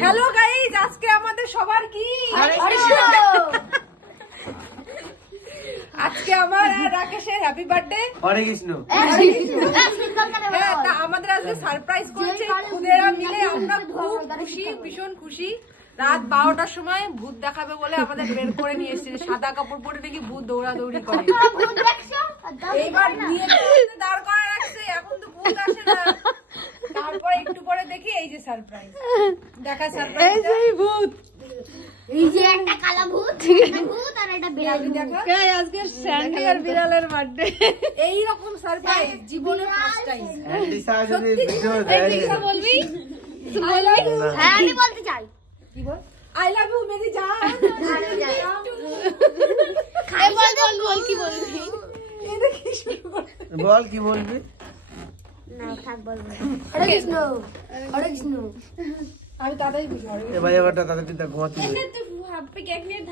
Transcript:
Hello guys, আজকে আমাদের সবার কি আজকে আমার রাকেশের হ্যাপি বার্থডে। হরে কৃষ্ণ। তা আমাদের আজকে সারপ্রাইজ করেছে খুদেরা মিলে। আমরা খুব খুশি, ভীষণ খুশি। রাত 12টার সময় ভূত দেখাবে বলে আমাদের বের করে নিয়ে এসেছে। সাদা কাপড় পরে দেখি ভূত দৌড়াদৌড়ি করে। এইবার নিয়ে দাঁড় করা রাখছে, এখন তো ভূত আসে না। তারপরে একটু পরে দেখি এই যে সারপ্রাইজ। দেখা সারপ্রাইজ, এই ভূত, এই যে একটা কালা ভূত, ভূত আর একটা বিড়াল। দেখা আজকে স্যান্ডি আর বিড়ালের বার্থডে। এই রকম সারপ্রাইজ জীবনে first time. Anti surgery video দেয়। বলবি? হ্যাঁ, আমি বলতে চাই। কি বল? আই লাভ ইউ মেরি জান। বল কি বলবি? এটা কি শুরু করে? বল কি বলবি? না থাক বলবো। হরে কৃষ্ণ, হরে কৃষ্ণ। আমি তাড়াতাড়ি বুঝি। এবার এবারটা তাদের পিতা ঘুমাতে তুই কেক নিয়ে